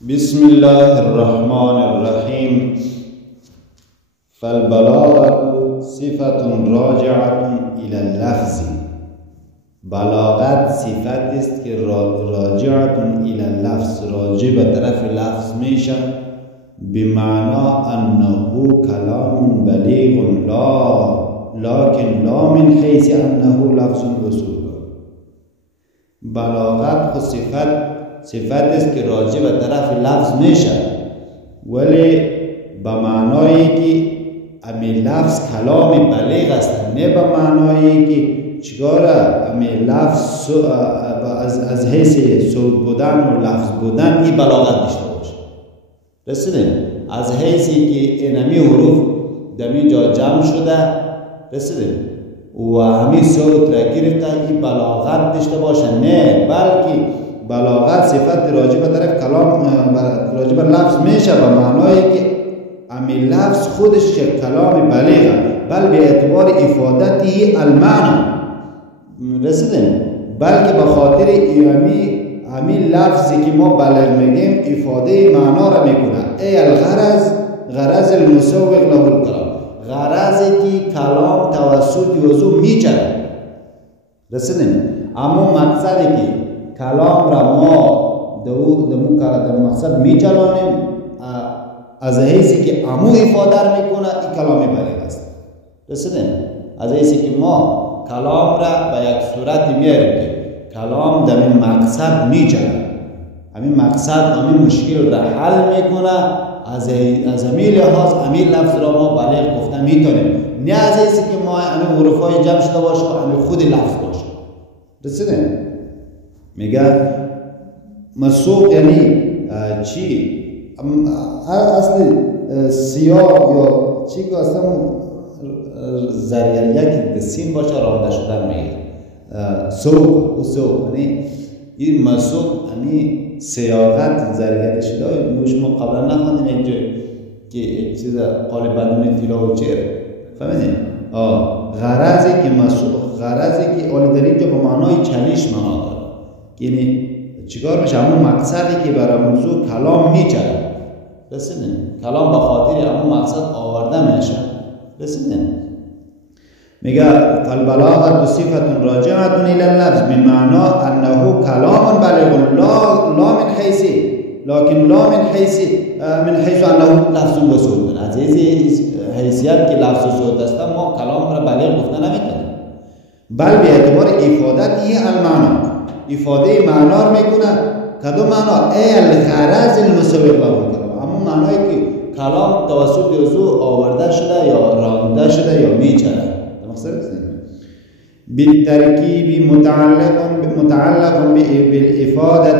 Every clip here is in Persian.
بسم الله الرحمن الرحیم. فالبلاغة صفة راجعة إلى اللفظ. بلاغت صفت است که راجعة إلى اللفظ، راجع به طرف لفظ میشه، بمعنى انه کلام بلیغ لكن لا من حیث انه لفظ وصول. بلاغت خود صفت است که راجع به طرف لفظ میشه، ولی به معنایی که امی لفظ کلام بلیغ است، نه به معنایی که چگاره امی لفظ از حیث صوت بودن و لفظ بودن این بلاغت داشته باشه. رسیدیم از حیثی که اینمی حروف دمی جا جمع شده، رسیدیم و همین صوت را گرفته این بلاغت داشته باشه، نه بلکه بلاغت صفت راجع به طرف کلام راجع به لفظ میشه به معنایی که امی لفظ خودش کلام بلیغه، بل به اعتبار افادتی المعنی. رسیدیم بلکه به خاطر امی لفظی که ما بلیغ میگیم افاده معنا را میکنه. ای غرض المسوق له الکلام، غرضی که کلام توسط وضو میچره. رسیدیم اما مقصدی که کلام را ما در مقصد میچلانیم از حیثی که امو افاده میکنه این کلام بلیغ است. رسیدیم از حیثی که ما کلام را به یک صورت میاریم که کلام در این مقصد میچلانه، همین مقصد همین مشکل را حل میکنه، از همین لحاظ همین لفظ را ما بلیغ گفته میتونیم، نه از حیثی که ما همین حروفای جمع شده باشه و همین خود لفظ باشه. رسیدیم میگه مسوق یعنی چی؟ اصل سیاه یا چی که اصلا زرگریه که سین باشه رانده شدن میگه سوق یعنی این مسوق یعنی سیاقت زرگری شده. شما قبلا نخوندیم اینجا که یک چیز قالب بدون تیلا و چیر فهمیدین؟ غرضی که مسوق، غرضی که اولی در اینجا به معنای چلیش معنا داره، یعنی چیکار میشه؟ همون مقصدی که برای موضوع کلام میچره. رسیدین کلام به خاطر همون مقصد آورده میشه. رسیدین میگه فالبلاغة صفة راجعة إلى اللفظ بمعنى أنه كلام بلیغ لا من حيث لكن لا من حيث أنه لفظ وصول. از حیثیت که لفظ صوت است ما کلام را بلیغ گفته نمیتونیم، بل به اعتبار افادتی المعنی، افاده معنا میکنه. کدوم معنا؟ ای الغرض المسوق له الکلام، همون معنایی که کلام توسط وضو آورده شده یا رانده شده یا میچره. بالترکیب متعلق بالافاده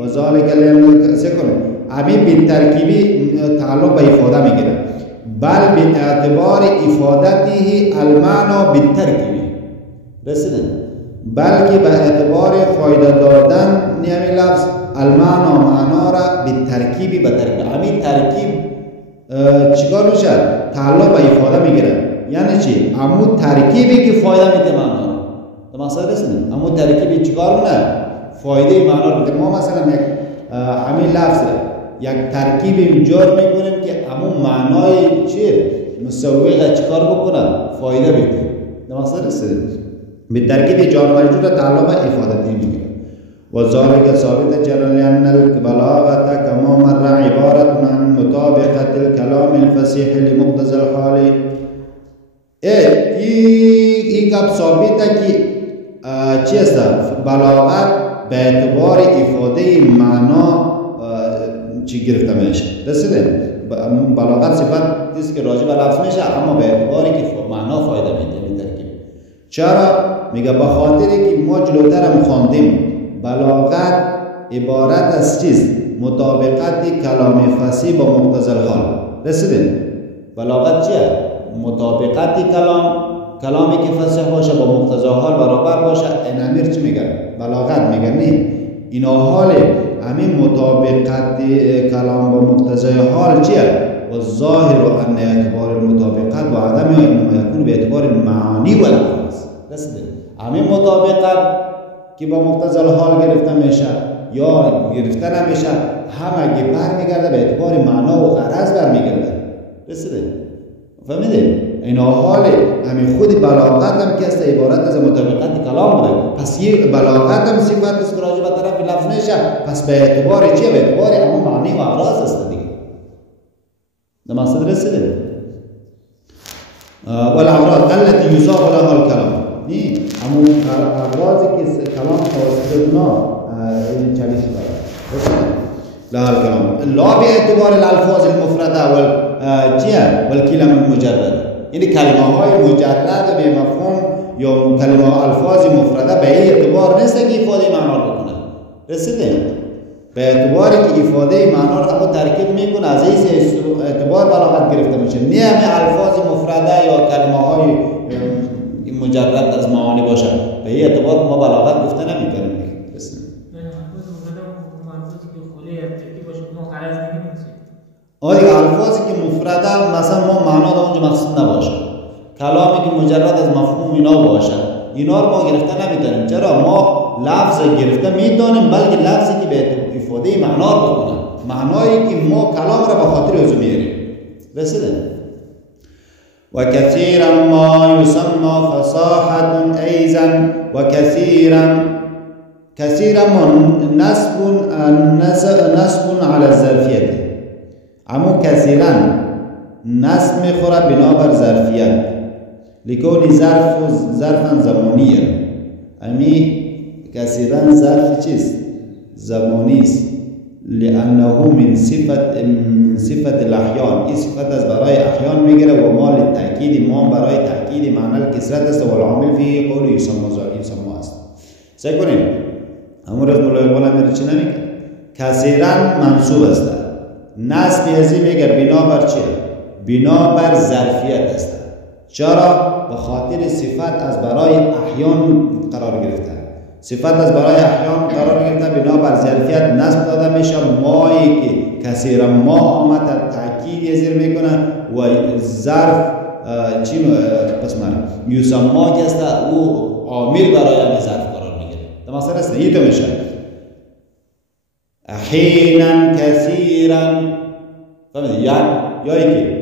و ذلك لأن سکن امی بالترکیبی تعلق به افاده میگیره، بل به اعتبار افادته المعنى بالترکیبی. رسیدن بلکه به اعتبار فایده دادن نیمی لفظ معنا را به ترکیبی به ترکیب. همین ترکیب چیکار میشه؟ تعلق به افاده میگیره. یعنی چی؟ همون ترکیبی که فایده میده معنا رو. تو مقصد رسیدین همون ترکیبی چیکار میکنه؟ فایده معنا رو میده. ما مثلا یک همین لفظ یک ترکیبی جور میکنیم که همون معنای چی؟ مسوقه چیکار بکنه؟ فایده بده. تو مقصد رسیدین به ترکیب جار مجرور تعلق به افادتی میگیره. و ذالک ثابت جلال لأن البلاغة كما مر عبارة عن مطابقة الكلام الفصيح لمقتضى الحال. این گپ ثابته که چی است؟ بلاغت به اعتبار افاده معنا چی گرفته میشه. رسیدین بلاغت صفت است که راجع به لفظ میشه اما به اعتباری که معنا فایده میده. چرا؟ میگه به خاطری که ما جلوتر هم خواندیم بلاغت عبارت از چیز؟ مطابقت کلام فصیح با مقتضی الحال. رسیدین بلاغت چیه؟ مطابقت کلامی که فصیح باشه با مقتضی حال برابر باشه. این امیر چی میگن؟ بلاغت میگن نه اینا حال همین مطابقت کلام با مقتضی حال چیه؟ و ظاهر ان اعتبار المطابقت و عدم یکون به اعتبار معانی و لفظ. رسیدین همین مطابقت که با مقتضی الحال گرفته میشه یا گرفته نمیشه، همه برمیگرده به اعتبار معنا و غرض برمیگرده. رسیده؟ فهمیده؟ اینا حال همین خود بلاغت هم که است عبارت از مطابقت کلام بوده. پس یه بلاغت هم صفت است که راجع به طرف لفظ میشه. پس به اعتبار چیه؟ به اعتبار همون معنی و اغراض است دیگه. به مقصد رسیده؟ والاغراض التي يصاغ لها الكلام. نی همون اغراضی که کلام توسط اونا چلیش داره. لها الكلام لا باعتبار الالفاظ المفرده والكلام المجرد. یعنی کلمه های مجرد به مفهوم یا کلمه الفاظ مفرده به این اعتبار نیست که افاده معنا رو بکنه. رسیده؟ به اعتباری که افاده معنا رو اما ترکیب میکنه از این اعتبار بلاغت گرفته میشه. نه همه الفاظ مفرده یا کلمه های مجرد از معانی باشه به این اعتبار ما بلاغت گفته نمیکنیم. رسیده؟ آیا الفاظی که مفرده مثلا ما معنا در اونجا مقصود نباشه، کلامی که مجرد از مفهوم اینا باشه، اینا رو ما گرفته نمیتونیم. چرا؟ ما لفظ گرفته میتونیم، بلکه لفظی که به افاده معنا رو بکنه، معنایی که ما کلام را به خاطر اوزو میاریم. رسیده؟ و کثیرا ما یسمى فصاحة ایضا و کثیرا ما نسب على الظرفیت. اما کثیرا نسب میخوره بنابر ظرفیت لکونی ظرفا زمانیه. امی کثیرا ظرف چیست؟ زمانی است. لانه من صفت الاحیان. این صفت از برای احیان میگیره و ما للتأکید، ما برای تأکید معنی الکثرت است و العامل فيه قول یسمى است. سعی کنیم امور از مولای بالا میره چی نمیگه؟ کثیرا منصوب است. نسب ازی میگه بنابر چه؟ بنابر ظرفیت است. چرا؟ به خاطر صفت از برای احیان قرار گرفته. صفت از برای احیان قرار گرفته بنابر ظرفیت نسب داده میشه. مایی که کثیرا ما آمد تأکید زیر میکنه و ظرف چی پس من یسما که است او عامل برای این ظرف قرار میگیره. مثلا است این تو میشه احیانا کثیرا. فهمیدی؟ یا اینکه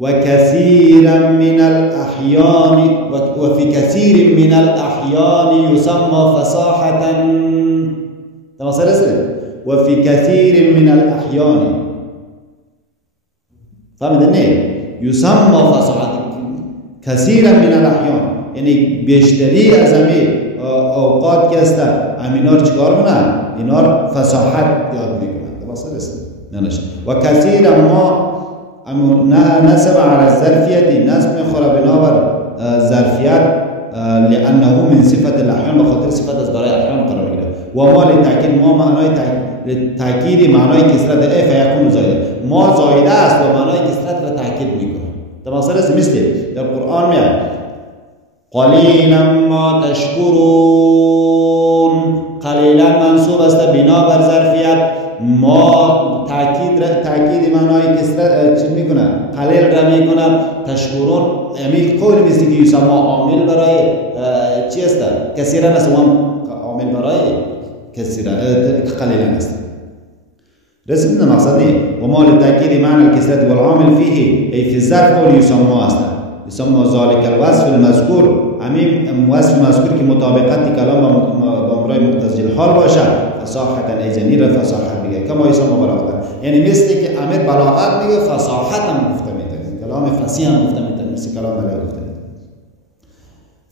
و کثیرا من الاحیان و فی کثیر من الاحیان یسمى فصاحة. مثلا است و فی کثیر من الاحیان. فهمیدی؟ نه یسمى فصاحة کثیرا من الاحیان یعنی بیشتری از همین اوقات که است امینا رو چیکار کنن؟ اینا رو فصاحت یاد میکنن. مثلا است و کثیرا ما نسب على الظرفیت نسب میخوره بنابر ظرفیت لانه من صفت الاحیان به خاطر صفت از برای احیان قرار میگیره. و ما لتأکید ما معنای تأکید معنای کثرت فیکون زایده. ما زایده است و معنای کثرت را تأکید میکنه. مثلا است مثل در قرآن میاد قلیلا ما تشکرون. قلیلا منصوب است بنابر ظرفیت. ما تأکید معنای کثرت چی میکنه؟ قلیل را میکنه. تشکرون امیل قول مثل که یسمى عامل برای چی است؟ کثیرا است و عامل برای کثیرا قلیلا است. رسیدن مقصد نی و ما لتأکید معنی الکثرت والعامل فيه ای فی الظرف قول یسمى است. یسمى ذلك الوصف المذکور. همین وصف مذکور که مطابقت کلام با امرای متصل حال باشه فصاحة ایزنی را فصاحت میگه. کما یسمى بلاغت. یعنی مثل که امیر بلاغت میگه فصاحت هم گفته میده. کلام فصیح هم گفته میده. مثل کلام علی گفته میده.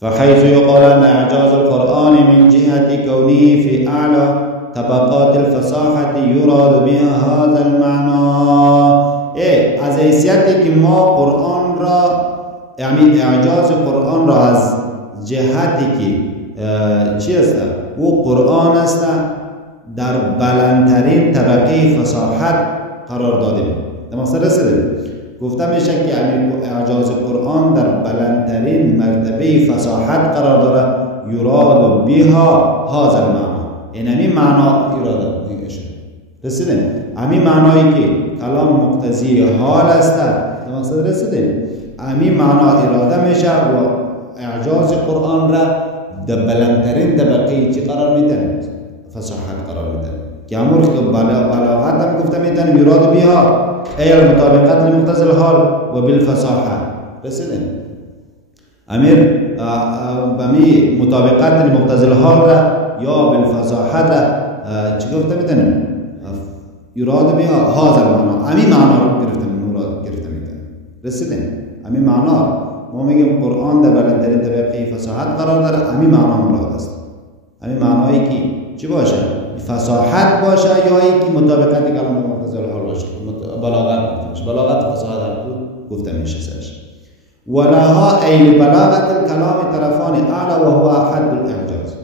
فحيث يقال ان اعجاز القرآن من جهة كونه في اعلى طبقات الفصاحة يراد بها هذا المعنى. از حیثیتی که ما قرآن را یعنی اعجاز قرآن را از جهتی که چی است؟ او قرآن است در بلندترین طبقه فصاحت قرار داده. مثلا رسیده گفته میشه که اعجاز قرآن در بلندترین مرتبه فصاحت قرار داره. یراد بها هذا المعنى. این همین معنا اراده میشه. رسیدیم همین معنایی که کلام مقتضی حال است. مثلا رسیدیم همین معنا اراده میشه و اعجاز قرآن را در بلندترین طبقه چی قرار میده؟ فصاحت قرار میده. که امور بلاغت هم گفته میتونیم یراد بها ای المطابقت لمقتضی الحال و بالفصاحه. رسیدیم امیر بمی مطابقت لمقتضی الحال را یا بالفصاحه را چی گفته میتونیم یراد بها هذا المعنى، امی معنا رو گرفته میتونیم. رسیدیم امی معنا ما میگیم قرآن در بلندترین طبقه فصاحت قرار داره، امی معنا مراد است. امی معنایی که چی باشه؟ فصاحت باشه یا اینکه مطابقت کلام مقتضی الحال باشه. بلاغت فصاحت گفته میشه سرش. ولها ای بلاغت الکلام طرفان اعلی و هو حد الاعجاز.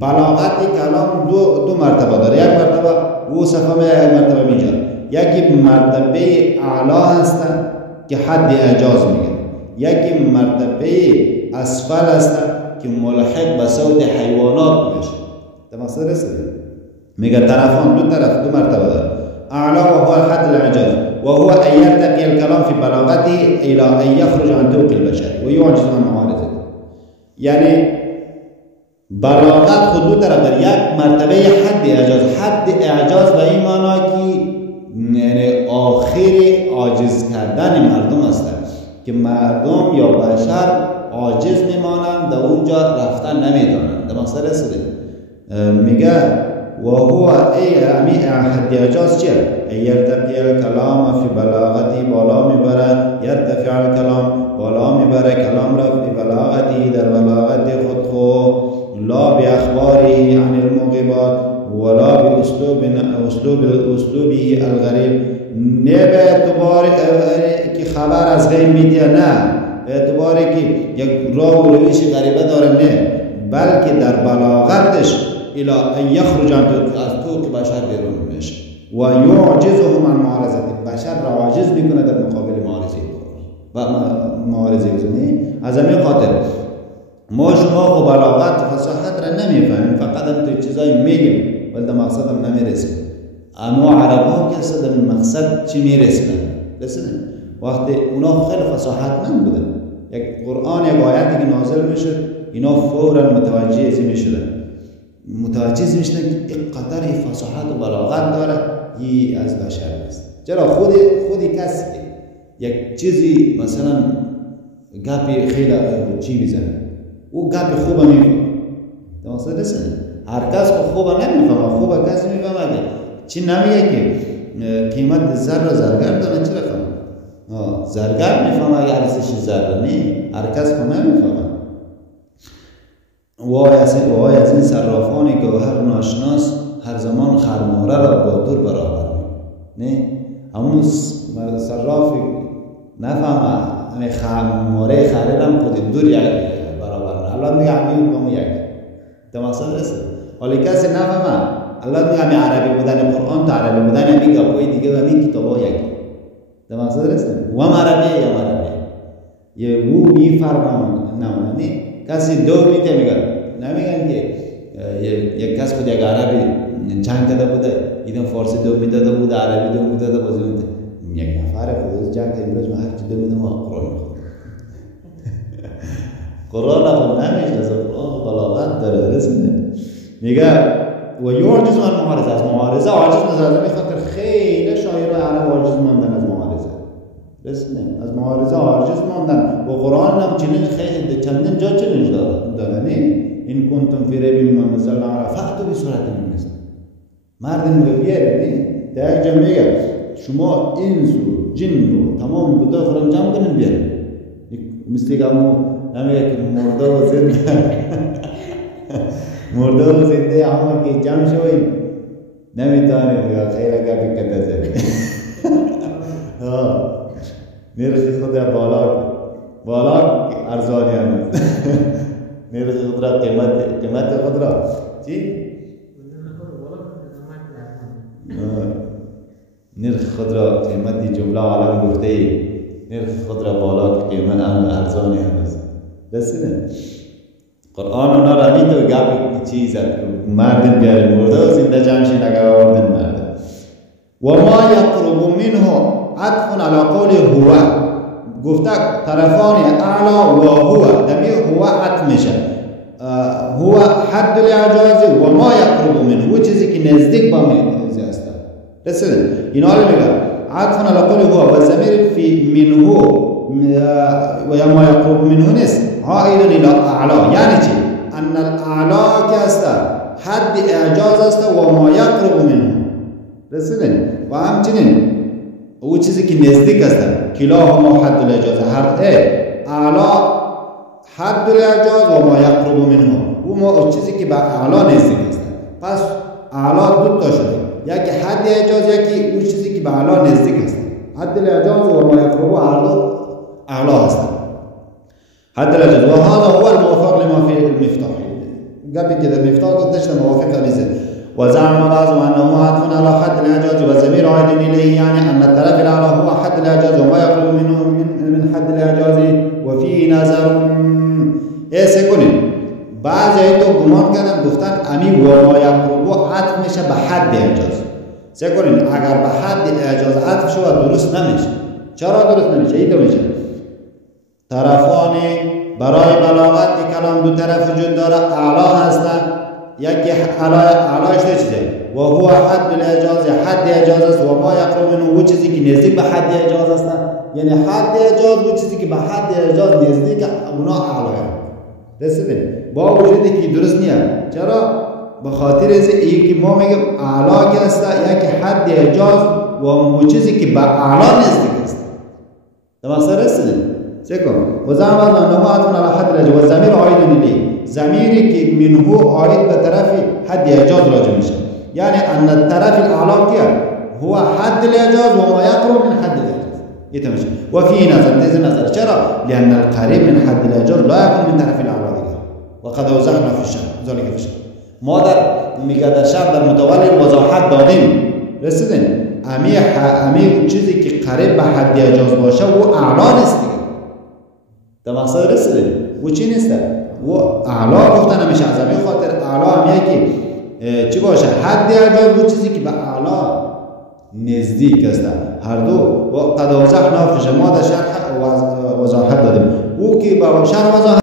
بلاغت کلام دو مرتبه داره. یک مرتبه او صفحه یک مرتبه میجا، یکی مرتبه اعلی هست که حد اعجاز میگه، یکی مرتبه اسفل هست که ملحق به صوت حیوانات میشه. در مقصد رسیده میگه طرفان دو مرتبه داره. اعلی و هو حد الاعجاز و هو ان يرتقي الكلام في بلاغته الى ان يخرج عن طوق البشر و يعجز عن معارضه. یعنی بلاغت خود دو طرف داره. یک مرتبه حد اعجاز. حد اعجاز به این معنی که یعنی آخر عاجز کردن مردم است که مردم یا بشر عاجز میمانند، در اونجا رفتن نمیدانند. در مقصد رسیده میگه و هو ای امی حد اعجاز چیه؟ یرتقی الکلام فی بلاغتی بالا میبره، یرتفع الکلام بالا میبره کلام را فی بلاغتی در بلاغت خود لا بی اخباری عن الموقبات ولا بی اسلوبی الغریب. نه به اعتبار که خبر از غیب میده، نه به اعتباری که یک راه و رویش غریبه داره، نه بلکه در بلاغتش الى ان یخرج از طوق بشر بیرون میشه و یعجزهم عن معارضه بشر را عاجز میکنه در مقابل معارضه بزنی. از همین خاطر ما شما خب بلاغت فصاحت را نمیفهمیم، فقط هم تو چیزایی میگیم ولی در مقصد هم نمیرسیم. اما عرب ها که اصلا در مقصد چی میرسیدن؟ رسیدن وقتی اونا خیلی فصاحت من بودن، یک قرآن یک آیتی که نازل میشد اینا فورا متوجه ازی میشدن، متوجه میشدن که اینقدر فصاحت و بلاغت داره، این از بشر است. چرا خودی کسی یک چیزی مثلا گپی خیلی چی میزنه، او گپی خوبه نمیفهمه. درسته رسیدن هر کس خوبه نمیفهمه، خوبه کسی میفهمه. چی نمیگه که قیمت زر را زرگر داره، چی رقم زرگر میفهمه اگه ارزش زر نه، هر کس خوب نمیفهمه. وای از این صرافانی که هر ناشناس هر زمان خرماره را با دور برابر نه. همون صرافی نفهمه همه خرماره خریدم خود دور یک برابر نه. الله میگه همین با یک تماثل رسید. ولی کسی نفهمه الله میگه همین عربی بودن قرآن تا عربی بودن همین گپای دیگه و همین کتابا یک تماثل رسید. و عربی یا عربی یه او این فرق نمونه. کسی دو میته میگه نمیگن که یک کس خود یک عربی جنگ داده بوده، ایدن فارسی دو میداده بوده، عربی دو میداده بوده، یک نفر خود جنگ امروز من هر چی دو میدم و قرآن قرآن نمیشه، از قرآن بلاغت داره. رسیده میگه و یعجز عن معارضه، از معارضه عاجز نزده. میخاطر خیلی شاعر عرب عاجز ماندن از معارضه. رسیده از معارضه عاجز ماندن و قرآن هم چنین خیلی چندین جا چنین داره نه. این کنتم فی ریب مما نزلنا علی فأتوا بسورة من مثله. مرد میگه بیاره در یک جا میگه شما انس و جن و تمام بودا خودم جمع کنین بیاره. مثل که نمیگه که مرده و زنده مرده و زنده همه که جمع شوید نمیتونه میگه خیلی گپی کده زنده نرخ خود را بالا ارزانی هم نرخ خود را قیمت خود را چی؟ نرخ خود را قیمت جمله عالم گفته ای نرخ خود را بالا قیمت ارزانی هم است. رسیده قرآن اونا را میتو گفت چیز مردن بیاره مرده و زنده جمشی نگه آوردن مرده. و ما یقرب منه عطف علی قول هو، گفته طرفان اعلا و هو دمی هو عطف میشه. هو حد الاعجاز و ما یقرب منه، و چیزی که نزدیک با میزه است. رسیدن اینا رو میگه عطفا على قول هو و ضمیر فی منه و یا ما یقرب منه نیست، عائد الى اعلا. یعنی چی؟ ان الاعلا که است حد اعجاز است و ما یقرب منه. رسیدن و همچنین او چیزی که نزدیک است کلاهما حد الاعجاز، هر اعلا حد الاعجاز و ما یقرب منه، او چیزی که به اعلا نزدیک است. پس اعلا دو تا شده، یکی حد اعجاز، یکی او چیزی که به اعلا نزدیک است. حد الاعجاز و ما یقرب اعلا است. حد الاعجاز و هذا هو الموافق لما في المفتاح. قبل كده المفتاح قلتش موافق بزد. وزعم بعض انه عطف على حد الاعجاز وضمير عائد اليه، يعني ان الطرف الاعلى هو حد الاعجاز وما يقرب منه من حد الاعجاز وفيه نظر. ایسه کنید بعضی تو گمان کردن گفتن امی و ما یقرب عطف میشه به حد اعجاز. سه کنید اگر به حد اعجاز عطف شود درست نمیشه. چرا درست نمیشه؟ این میشه طرفان برای بلاغت کلام دو طرف وجود داره، اعلا هستن. یکی اعلایش چیزه و هو حد الاعجاز، حد اعجاز است، و ما یقرب منه، و چیزی که نزدیک به حد اعجاز است. یعنی حد اعجاز و چیزی که به حد اعجاز نزدیک اونا اعلا. رسیدین با وجودی که درست نیست. چرا؟ به خاطر از اینکه ما میگیم اعلا که است یکی حد اعجاز و چیزی که به اعلا نزدیک است. تمام رسیدین چکو و زمان انه عطف على حد الاعجاز و ضمیر عائد الیه، ضمیری که منه عائد به طرف حد اعجاز راجع میشه. یعنی ان الطرف الاعلى کیا هو حد الاعجاز و ما يقرب من حد الاعجاز. یہ میشه و فی نظر تیز نظر. چرا؟ لان القريب من حد الاعجاز لا يكون من طرف الاعلى دیگه. وقد اوضحنا في الشرح ذلك في الشرح. ما میگه در شرح در متولی وضاحت دادیم. رسیدین امی چیزی که قریب به حد اعجاز باشه و اعلا نیست دیگه. تا مقصد رسیدین و چی نیست؟ و اعلا گفتن نمیشه. از همین خاطر اعلا هم یکی چی باشه؟ حد اعجاز و چیزی که به اعلا نزدیک است. هر دو و قد وضحنا في ما در شرح وضاحت دادیم. او که با شرح وضاحت